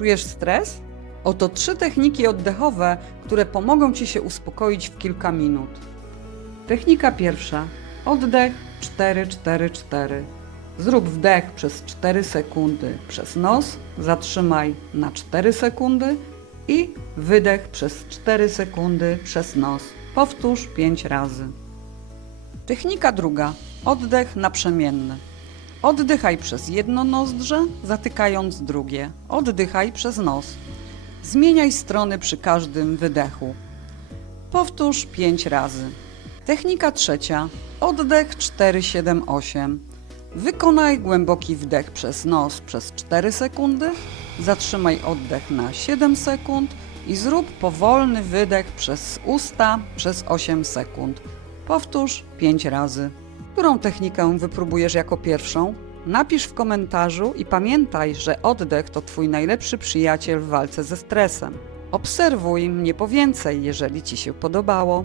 Czujesz stres? Oto trzy techniki oddechowe, które pomogą Ci się uspokoić w kilka minut. Technika pierwsza. Oddech 4-4-4. Zrób wdech przez 4 sekundy przez nos, zatrzymaj na 4 sekundy i wydech przez 4 sekundy przez nos. Powtórz 5 razy. Technika druga. Oddech naprzemienny. Oddychaj przez jedno nozdrze, zatykając drugie. Oddychaj przez nos. Zmieniaj strony przy każdym wydechu. Powtórz 5 razy. Technika trzecia. Oddech 4-7-8. Wykonaj głęboki wdech przez nos przez 4 sekundy, zatrzymaj oddech na 7 sekund i zrób powolny wydech przez usta przez 8 sekund. Powtórz 5 razy. Którą technikę wypróbujesz jako pierwszą? Napisz w komentarzu i pamiętaj, że oddech to Twój najlepszy przyjaciel w walce ze stresem. Obserwuj mnie po więcej, jeżeli Ci się podobało.